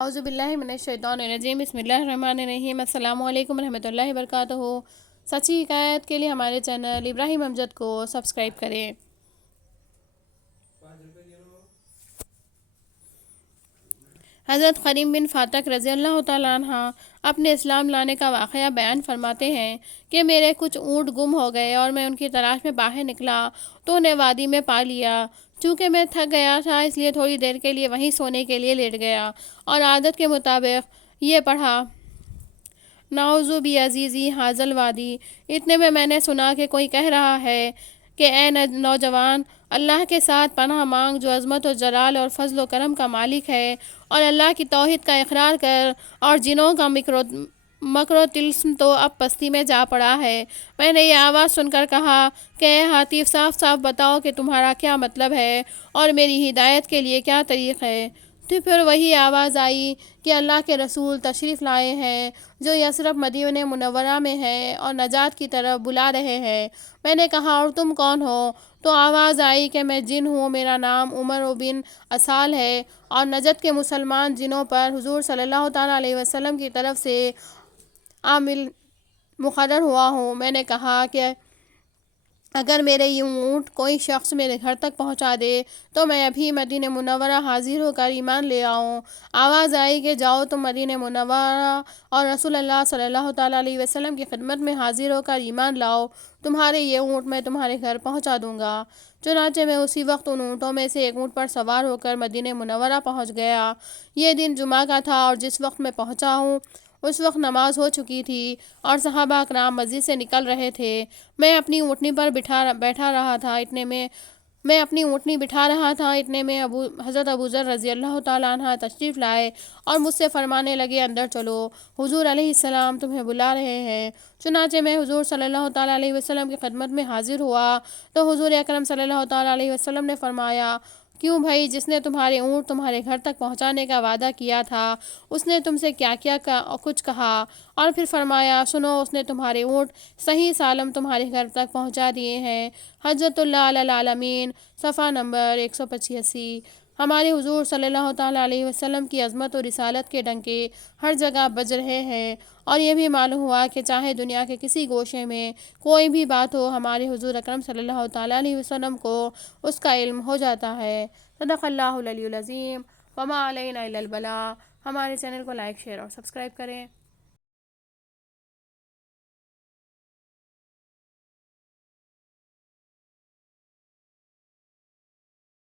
اعوذ باللہ من الشیطان الرجیم، بسم اللہ الرحمن الرحیم۔ السلام علیکم ورحمۃ اللہ وبرکاتہ۔ سچی حکایت کے لیے ہمارے چینل ابراہیم امجد کو سبسکرائب کریں۔ حضرت کریم بن فاتق رضی اللہ تعالیٰ عنہ اپنے اسلام لانے کا واقعہ بیان فرماتے ہیں کہ میرے کچھ اونٹ گم ہو گئے اور میں ان کی تلاش میں باہر نکلا تو انہیں وادی میں پا لیا۔ چونکہ میں تھک گیا تھا اس لیے تھوڑی دیر کے لیے وہیں سونے کے لیے لیٹ گیا اور عادت کے مطابق یہ پڑھا، نعوذ بعزیزی ھذا الوادی۔ اتنے میں نے سنا کہ کوئی کہہ رہا ہے کہ اے نوجوان، اللہ کے ساتھ پناہ مانگ جو عظمت و جلال اور فضل و کرم کا مالک ہے، اور اللہ کی توحید کا اقرار کر، اور جنوں کا مکر و طلسم تو اب پستی میں جا پڑا ہے۔ میں نے یہ آواز سن کر کہا کہ اے ہاتف، صاف صاف بتاؤ کہ تمہارا کیا مطلب ہے اور میری ہدایت کے لیے کیا طریق ہے۔ تو پھر وہی آواز آئی کہ اللہ کے رسول تشریف لائے ہیں جو یثرب مدینہ منورہ میں ہے اور نجات کی طرف بلا رہے ہیں۔ میں نے کہا اور تم کون ہو؟ تو آواز آئی کہ میں جن ہوں، میرا نام عمر بن اسال ہے اور نجد کے مسلمان جنوں پر حضور صلی اللہ تعالیٰ علیہ وسلم کی طرف سے عامل مقرر ہوا ہوں۔ میں نے کہا کہ اگر میرے یہ اونٹ کوئی شخص میرے گھر تک پہنچا دے تو میں ابھی مدینہ منورہ حاضر ہو کر ایمان لے آؤں۔ آواز آئی کہ جاؤ تم مدینہ منورہ اور رسول اللہ صلی اللہ تعالیٰ علیہ وسلم کی خدمت میں حاضر ہو کر ایمان لاؤ، تمہارے یہ اونٹ میں تمہارے گھر پہنچا دوں گا۔ چنانچہ میں اسی وقت ان اونٹوں میں سے ایک اونٹ پر سوار ہو کر مدینہ منورہ پہنچ گیا۔ یہ دن جمعہ کا تھا اور جس وقت میں پہنچا ہوں اس وقت نماز ہو چکی تھی اور صحابہ اکرام مسجد سے نکل رہے تھے۔ میں اپنی اونٹنی پر بیٹھا رہا تھا، اتنے میں حضرت ابو ذر رضی اللہ تعالیٰ عنہ تشریف لائے اور مجھ سے فرمانے لگے اندر چلو، حضور علیہ السلام تمہیں بلا رہے ہیں۔ چنانچہ میں حضور صلی اللہ تعالیٰ علیہ وسلم کی خدمت میں حاضر ہوا تو حضور اکرم صلی اللہ تعالیٰ علیہ وسلم نے فرمایا، کیوں بھائی، جس نے تمہارے اونٹ تمہارے گھر تک پہنچانے کا وعدہ کیا تھا اس نے تم سے کیا کچھ کہا؟ اور پھر فرمایا، سنو، اس نے تمہارے اونٹ صحیح سالم تمہارے گھر تک پہنچا دیے ہیں۔ حجۃ اللہ علی العالمین، صفحہ نمبر 185۔ ہمارے حضور صلی اللہ تعالیٰ علیہ وسلم کی عظمت و رسالت کے ڈنکے ہر جگہ بج رہے ہیں، اور یہ بھی معلوم ہوا کہ چاہے دنیا کے کسی گوشے میں کوئی بھی بات ہو، ہمارے حضور اکرم صلی اللہ تعالیٰ علیہ وسلم کو اس کا علم ہو جاتا ہے۔ صدق اللہ العلی العظیم، وما علینا الا البلاغ۔ ہمارے چینل کو لائک، شیئر اور سبسکرائب کریں۔